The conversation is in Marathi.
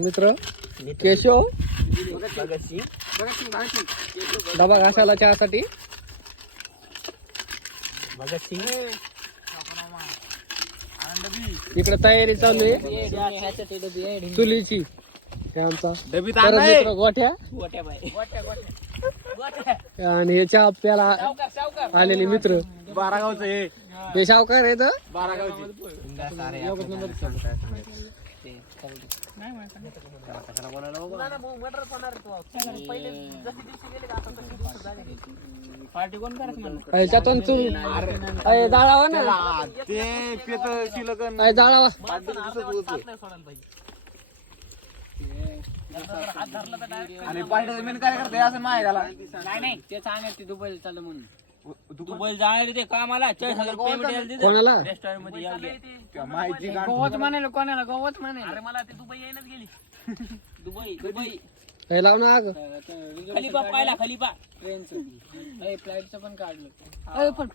मित्र केशव डबा घासायला चहासाठी इकडे तयारी चालू आहे चुलीची. हे आमचा परत मित्र गोठ्या आणि हे चहा प्याला आलेले मित्र 12 गावचे हे सावकार आहेत. 12 गावचे पार्टी कोण करत म्हणलं ह्याच्यातून चूल अरे जाळावा ना ते पेत शिलकन अरे जाळावा आणि पार्टीचं मेन काय करते असं माहिती झाला. नाही ते सांगत ते दुबईला चाललं म्हणून दुबईला जायला ते कामाला 40,000 पेमेंट यायला तिथे कोणाला रेस्टॉरंट मध्ये यावं घ्या. माहिती गोवाच म्हणाल कोणाला गोवाच म्हणाल. अरे मला ते दुबई येईनच गेली दुबई हे लाव ना आग खलिफा पाहिला खलिफा ट्रेनचं फ्लाईटचं पण काढलं पण